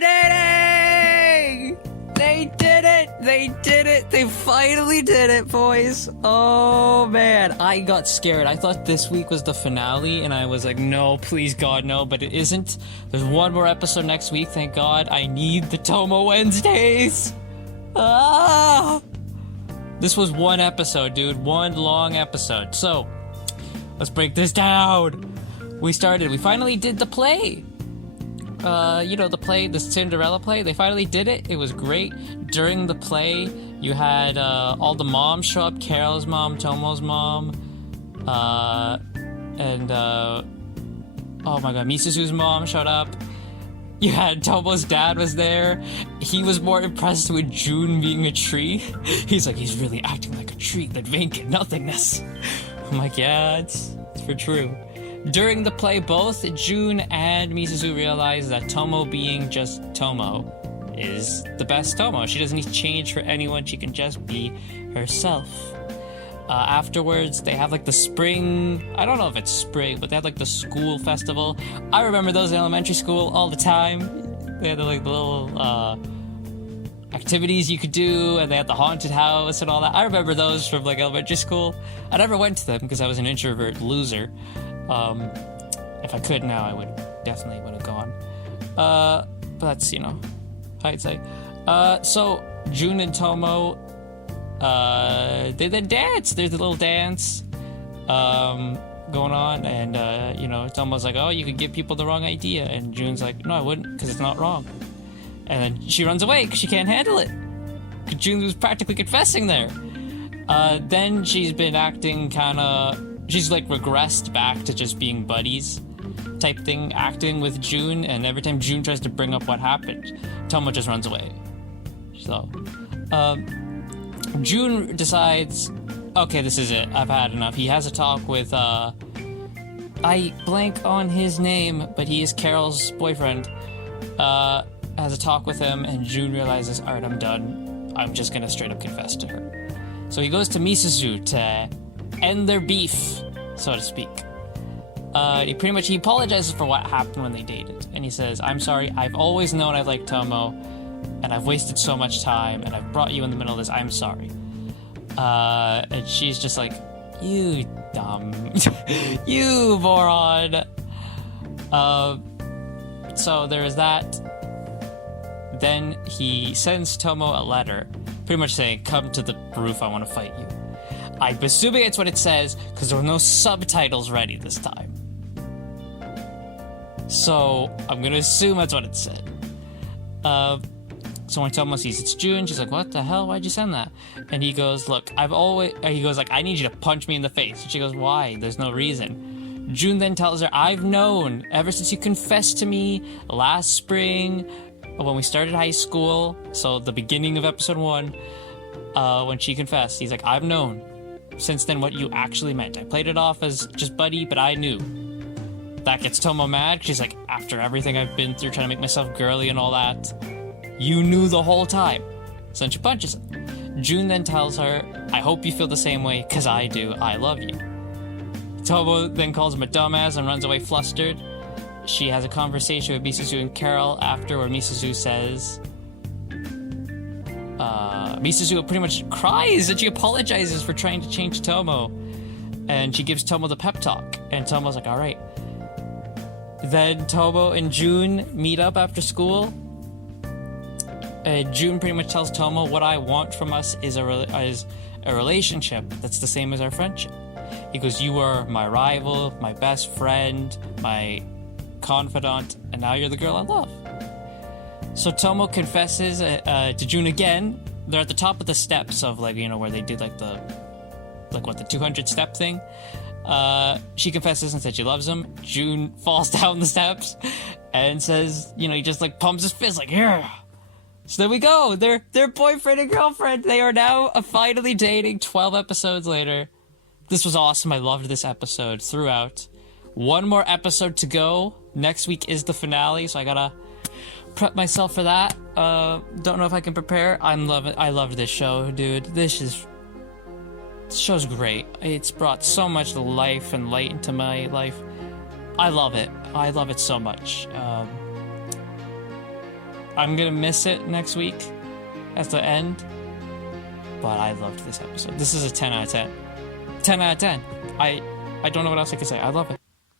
dating! They did it! They did it! They finally did it, boys! Oh, man. I got scared. I thought this week was the finale, and I was like, no, please, God, no. But it isn't. There's one more episode next week, thank God. I need the Tomo Wednesdays! Ah! This was one episode, dude. One long episode. So, let's break this down. We finally did the play. The play, the Cinderella play, they finally did it. It was great. During the play, you had all the moms show up. Carol's mom, Tomo's mom, and oh my god, Misuzu's mom showed up. You had Tomo's dad was there. He was more impressed with June being a tree. He's like, he's really acting like a tree that vacant nothingness. I'm like, yeah, it's for true. During the play, both June and Misuzu realize that Tomo being just Tomo is the best Tomo. She doesn't need to change for anyone. She can just be herself. Afterwards, they have like the spring... I don't know if it's spring, but they had like the school festival. I remember those in elementary school all the time. They had like the little activities you could do, and they had the haunted house and all that. I remember those from like elementary school. I never went to them because I was an introvert loser. If I could now, I definitely would have gone. But that's, hindsight. So June and Tomo, they then dance. There's a little dance, going on, and, Tomo's like, oh, you could give people the wrong idea, and June's like, no, I wouldn't, because it's not wrong. And then she runs away, because she can't handle it. June was practically confessing there. Then she's been acting she's like regressed back to just being buddies type thing, acting with June, and every time June tries to bring up what happened, Tomo just runs away. So, June decides, okay, this is it. I've had enough. He has a talk with, I blank on his name, but he is Carol's boyfriend. Has a talk with him, and June realizes, alright, I'm done. I'm just gonna straight up confess to her. So he goes to Misuzu to end their beef, so to speak. He apologizes for what happened when they dated, and he says, I'm sorry, I've always known I like Tomo, and I've wasted so much time, and I've brought you in the middle of this, I'm sorry. And she's just like, you dumb, you moron. So there's that. Then he sends Tomo a letter, pretty much saying, come to the roof, I want to fight you. I'm assuming it's what it says, because there were no subtitles ready this time. So, I'm gonna assume that's what it said. So when Tomo sees it's June, she's like, what the hell, why'd you send that? And he goes, look, I need you to punch me in the face. And she goes, why? There's no reason. June then tells her, I've known, ever since you confessed to me last spring, when we started high school, so the beginning of episode 1, when she confessed, he's like, I've known since then what you actually meant. I played it off as just buddy, but I knew. That gets Tomo mad. She's like, after everything I've been through, trying to make myself girly and all that, you knew the whole time. So then she punches him. June then tells her, I hope you feel the same way, because I do. I love you. Tomo then calls him a dumbass and runs away flustered. She has a conversation with Misuzu and Carol after, where Misuzu says... Misuzu pretty much cries and she apologizes for trying to change Tomo. And she gives Tomo the pep talk. And Tomo's like, alright. Then Tomo and June meet up after school. June pretty much tells Tomo, what I want from us is a relationship that's the same as our friendship. He goes, you are my rival, my best friend, my confidant, and now you're the girl I love. So Tomo confesses to June again. They're at the top of the steps of, like, where they did, like, the 200 step thing. She confesses and says she loves him. June falls down the steps and says, he just, like, pumps his fist, like, yeah. So there we go. They're boyfriend and girlfriend. They are now finally dating 12 episodes later. This was awesome. I loved this episode throughout. One more episode to go. Next week is the finale, so I gotta prep myself for that. Don't know if I can prepare. I love this show, dude. This show's great. It's brought so much life and light into my life. I love it. I love it so much. I'm gonna miss it next week at the end. But I loved this episode. This is a 10 out of 10. 10 out of 10. I don't know what else I can say. I love it.